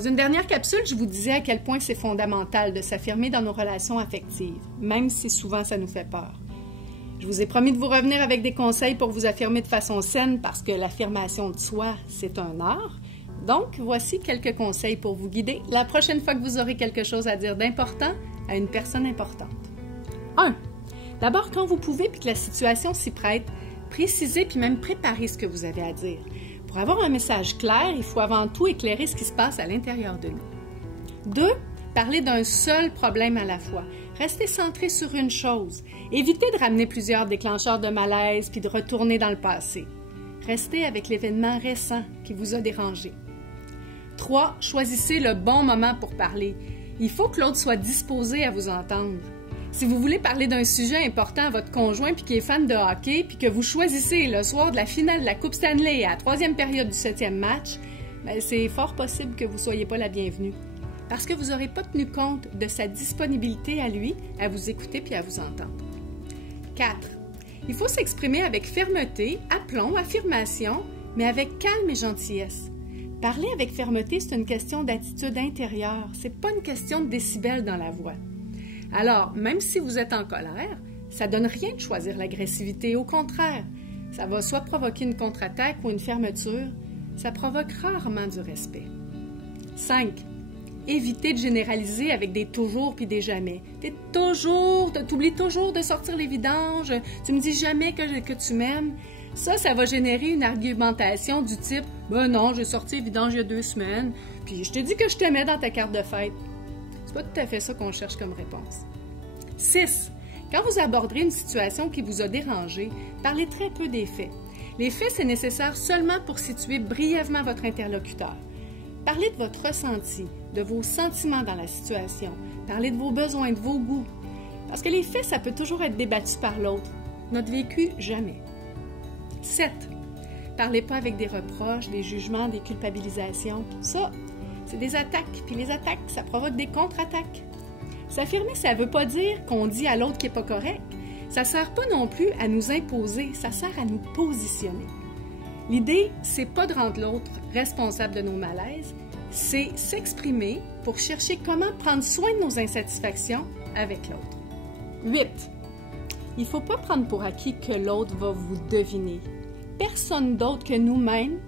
Dans une dernière capsule, je vous disais à quel point c'est fondamental de s'affirmer dans nos relations affectives, même si souvent ça nous fait peur. Je vous ai promis de vous revenir avec des conseils pour vous affirmer de façon saine parce que l'affirmation de soi, c'est un art. Donc, voici quelques conseils pour vous guider la prochaine fois que vous aurez quelque chose à dire d'important à une personne importante. 1. D'abord, quand vous pouvez puis que la situation s'y prête, précisez puis même préparez ce que vous avez à dire. Pour avoir un message clair, il faut avant tout éclairer ce qui se passe à l'intérieur de nous. 2. Parlez d'un seul problème à la fois. Restez centré sur une chose. Évitez de ramener plusieurs déclencheurs de malaise puis de retourner dans le passé. Restez avec l'événement récent qui vous a dérangé. 3. Choisissez le bon moment pour parler. Il faut que l'autre soit disposé à vous entendre. Si vous voulez parler d'un sujet important à votre conjoint puis qui est fan de hockey puis que vous choisissez le soir de la finale de la Coupe Stanley à la 3e période du 7e match, c'est fort possible que vous ne soyez pas la bienvenue parce que vous n'aurez pas tenu compte de sa disponibilité à lui à vous écouter puis à vous entendre. 4. Il faut s'exprimer avec fermeté, aplomb, affirmation, mais avec calme et gentillesse. Parler avec fermeté, c'est une question d'attitude intérieure, c'est pas une question de décibels dans la voix. Alors, même si vous êtes en colère, ça ne donne rien de choisir l'agressivité. Au contraire, ça va soit provoquer une contre-attaque ou une fermeture. Ça provoque rarement du respect. 5. Évitez de généraliser avec des toujours puis des jamais. T'oublies toujours de sortir les vidanges. Tu me dis jamais que tu m'aimes. Ça va générer une argumentation du type « Ben non, j'ai sorti les vidanges il y a 2 semaines, puis je t'ai dit que je t'aimais dans ta carte de fête. » C'est pas tout à fait ça qu'on cherche comme réponse. 6. Quand vous aborderez une situation qui vous a dérangé, parlez très peu des faits. Les faits, c'est nécessaire seulement pour situer brièvement votre interlocuteur. Parlez de votre ressenti, de vos sentiments dans la situation. Parlez de vos besoins, de vos goûts. Parce que les faits, ça peut toujours être débattu par l'autre. Notre vécu, jamais. 7. Parlez pas avec des reproches, des jugements, des culpabilisations. Ça, c'est des attaques, puis les attaques, ça provoque des contre-attaques. S'affirmer, ça ne veut pas dire qu'on dit à l'autre qui n'est pas correct. Ça ne sert pas non plus à nous imposer, ça sert à nous positionner. L'idée, c'est pas de rendre l'autre responsable de nos malaises, c'est s'exprimer pour chercher comment prendre soin de nos insatisfactions avec l'autre. 8. Il ne faut pas prendre pour acquis que l'autre va vous deviner. Personne d'autre que nous-mêmes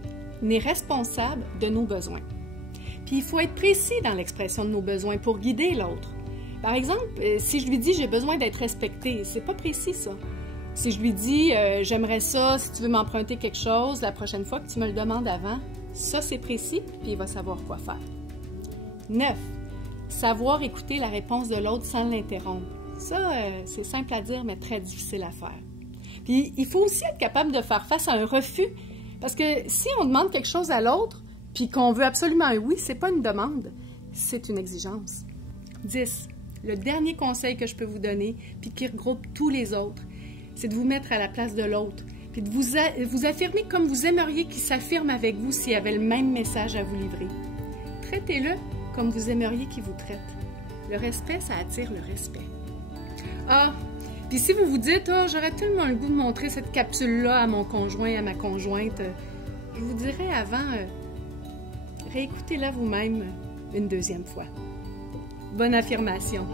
n'est responsable de nos besoins. Puis il faut être précis dans l'expression de nos besoins pour guider l'autre. Par exemple, si je lui dis « j'ai besoin d'être respecté », c'est pas précis ça. Si je lui dis « j'aimerais ça, si tu veux m'emprunter quelque chose, la prochaine fois que tu me le demandes avant », ça c'est précis, puis il va savoir quoi faire. 9. Savoir écouter la réponse de l'autre sans l'interrompre. Ça, c'est simple à dire, mais très difficile à faire. Puis il faut aussi être capable de faire face à un refus, parce que si on demande quelque chose à l'autre, puis qu'on veut absolument un oui, c'est pas une demande, c'est une exigence. 10. Le dernier conseil que je peux vous donner, puis qui regroupe tous les autres, c'est de vous mettre à la place de l'autre, puis de vous affirmer comme vous aimeriez qu'il s'affirme avec vous s'il avait le même message à vous livrer. Traitez-le comme vous aimeriez qu'il vous traite. Le respect, ça attire le respect. Ah, puis si vous vous dites « Ah, j'aurais tellement le goût de montrer cette capsule-là à mon conjoint, à ma conjointe », je vous dirais avant, réécoutez-la vous-même une 2e fois. Bonne affirmation!